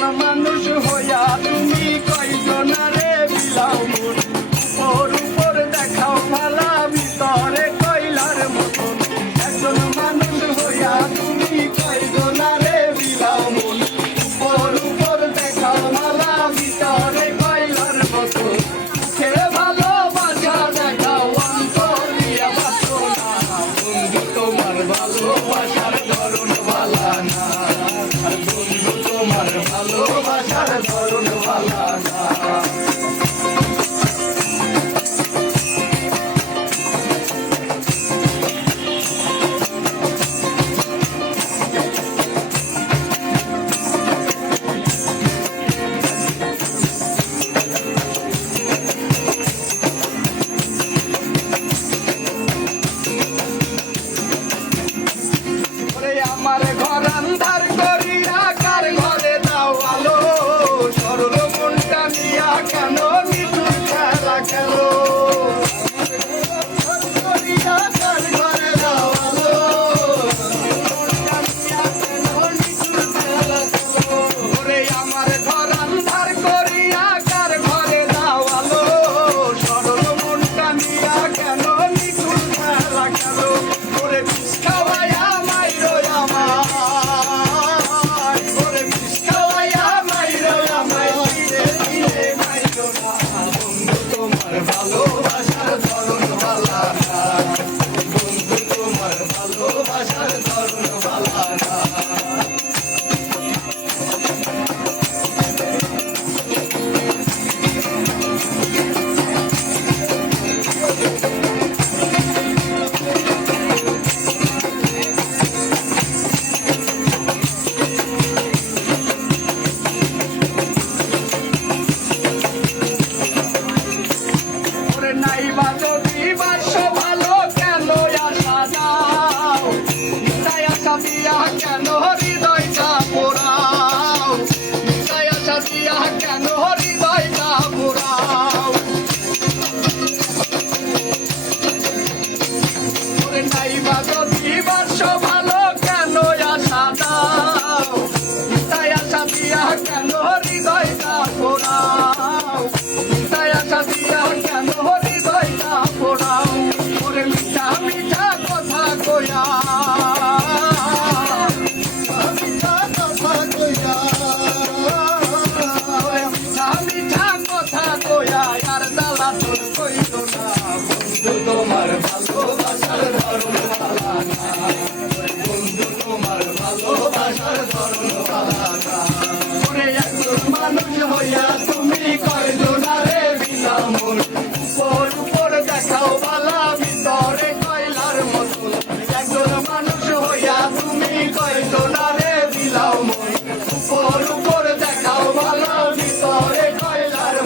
মানুষ হইয়া তুমি আর করুণওয়ালা